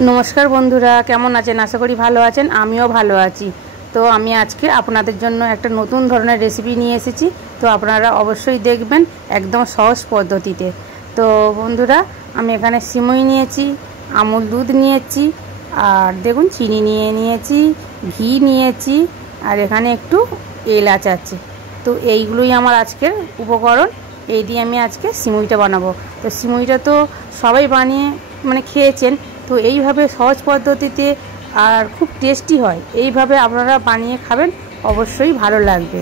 नमस्कार बंधुरा केमन आছেন आशा करी भालो आছেন आमिও भालो आছি। तो आमी आजके आपनादेर जन्य एक नतून धरनेर रेसिपि निये एसेछि। तो आपनारा अवश्यई देखबेन एकदम सहज पद्धतिते। तो बंधुरा आमी एखाने सिमुई नियेछि, आमुल दूध नियेछि और देखुन चीनी निये नियेछि, घी नियेछि और एखाने एकटू एलाच आछे। तो এইগুলোই আমার আজকের উপকরণ। এই দিয়ে আমি আজকে সিমুইটা বানাবো। তো সিমুইটা তো সবাই বানিয়ে মানে খেয়েছেন। তো এইভাবে সহজ পদ্ধতিতে আর খুব টেস্টি হয়, এইভাবে আপনারা বানিয়ে খাবেন, অবশ্যই ভালো লাগবে।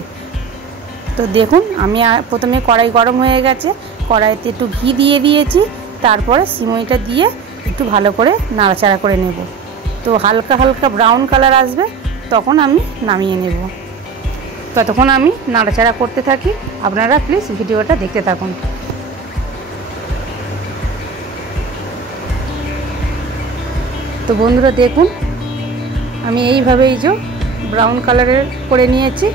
তো দেখুন আমি প্রথমে কড়াই গরম হয়ে গেছে, কড়াইতে একটু ঘি দিয়ে দিয়েছি, তারপরে সিমুইটা দিয়ে একটু ভালো করে নাড়াচাড়া করে নেব। তো হালকা হালকা ব্রাউন কালার আসবে তখন আমি নামিয়ে নেব। ততক্ষণ আমি নাড়াচাড়া করতে থাকি, আপনারা প্লিজ ভিডিওটা দেখতে থাকুন। তো বন্ধুরা দেখুন আমি এইভাবেই যে ব্রাউন কালারের করে নিয়েছি।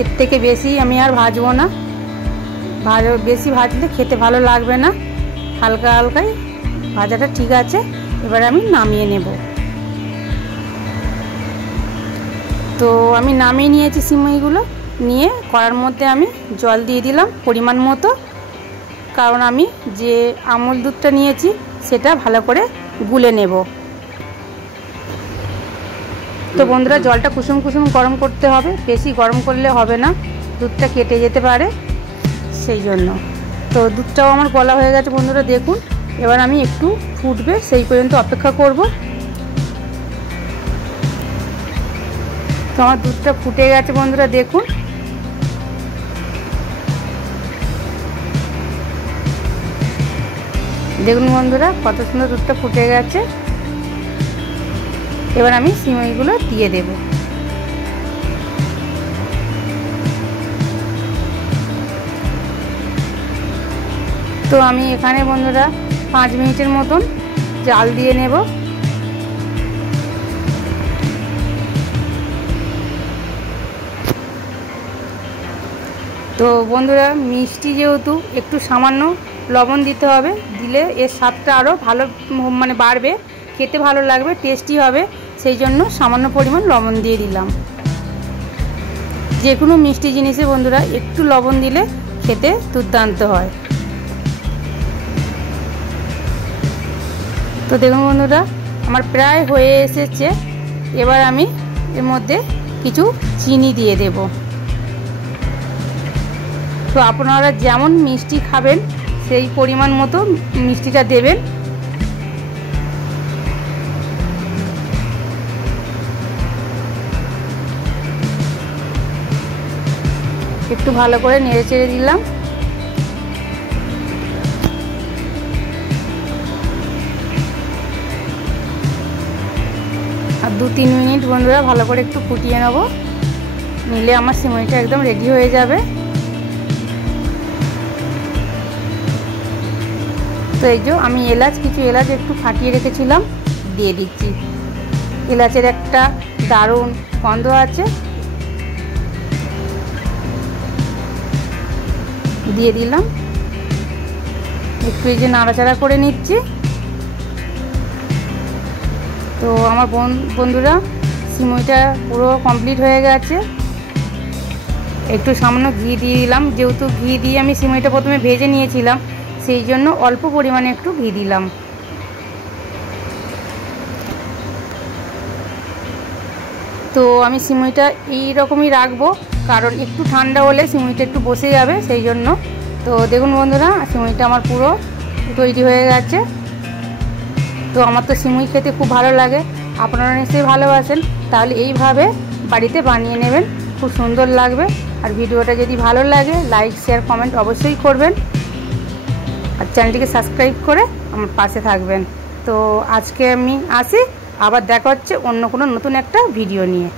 এর থেকে বেশি আমি আর ভাজবো না, বেশি ভাজলে খেতে ভালো লাগবে না। হালকা হালকাই ভাজাটা ঠিক আছে। এবার আমি নামিয়ে নেব। তো আমি নামিয়ে নিয়েছি সিমুইগুলো নিয়ে, কড়ার মধ্যে আমি জল দিয়ে দিলাম পরিমাণ মতো, কারণ আমি যে আমুল দুধটা নিয়েছি সেটা ভালো করে গুলে নেব। তো বন্ধুরা জলটা কুসুম কুসুম গরম করতে হবে, বেশি গরম করলে হবে না, দুধটা কেটে যেতে পারে, সেই জন্য। তো দুধটাও আমার গলা হয়ে গেছে বন্ধুরা দেখুন। এবার আমি একটু ফুটবে সেই পর্যন্ত অপেক্ষা করব। তো আমার দুধটা ফুটে গেছে বন্ধুরা দেখুন। দেখুন বন্ধুরা কত সুন্দর দুধটা ফুটে গেছে। এবার আমি সিমুইগুলো দিয়ে দেব। তো আমি এখানে বন্ধুরা 5 মিনিটের মতন জাল দিয়ে নেব। তো বন্ধুরা মিষ্টি যেহেতু একটু সামান্য লবণ দিতে হবে, দিলে এর স্বাদটা আরও ভালো মানে বাড়বে, খেতে ভালো লাগবে, টেস্টি হবে, সেই জন্য সামান্য পরিমাণ লবণ দিয়ে দিলাম। যে কোনো মিষ্টি জিনিসে বন্ধুরা একটু লবণ দিলে খেতে দুর্দান্ত হয়। তো দেখুন বন্ধুরা আমার প্রায় হয়ে এসেছে। এবার আমি এর মধ্যে কিছু চিনি দিয়ে দেব। তো আপনারা যেমন মিষ্টি খাবেন সেই পরিমাণ মতো মিষ্টিটা দেবেন। একটু ভালো করে নেড়ে চেড়ে দিলাম। আর 2-3 মিনিট বন্ধুরা ভালো করে একটু ফুটিয়ে নেব, নিলে আমার সিমুইটা একদম রেডি হয়ে যাবে। তো এই যে আমি কিছু এলাচ একটু ফাটিয়ে রেখেছিলাম, দিয়ে দিচ্ছি। এলাচের একটা দারুণ গন্ধ আছে, দিয়ে দিলাম। একটু এই যে নাড়াচাড়া করে নিচ্ছি। তো আমার বন্ধুরা সিমুইটা পুরো কমপ্লিট হয়ে গেছে। একটু সামান্য ঘি দিয়ে দিলাম, যেহেতু ঘি দিয়ে আমি সিমুইটা প্রথমে ভেজে নিয়েছিলাম, সেই জন্য অল্প পরিমাণে একটু ঘি দিলাম। তো আমি সিমুইটা এই রকমই রাখবো, কারণ একটু ঠান্ডা হলে সিমুইটা একটু বসে যাবে, সেই জন্য। তো দেখুন বন্ধুরা সিমুইটা আমার পুরো তৈরি হয়ে গেছে। তো আমার তো সিমুই খেতে খুব ভালো লাগে, আপনারা নিশ্চয়ই ভালোবাসেন, তাহলে এইভাবে বাড়িতে বানিয়ে নেবেন, খুব সুন্দর লাগবে। আর ভিডিওটা যদি ভালো লাগে লাইক শেয়ার কমেন্ট অবশ্যই করবেন, আর চ্যানেলটিকে সাবস্ক্রাইব করে আমার পাশে থাকবেন। তো আজকে আমি আসি, আবার দেখা হচ্ছে অন্য কোনো নতুন একটা ভিডিও নিয়ে।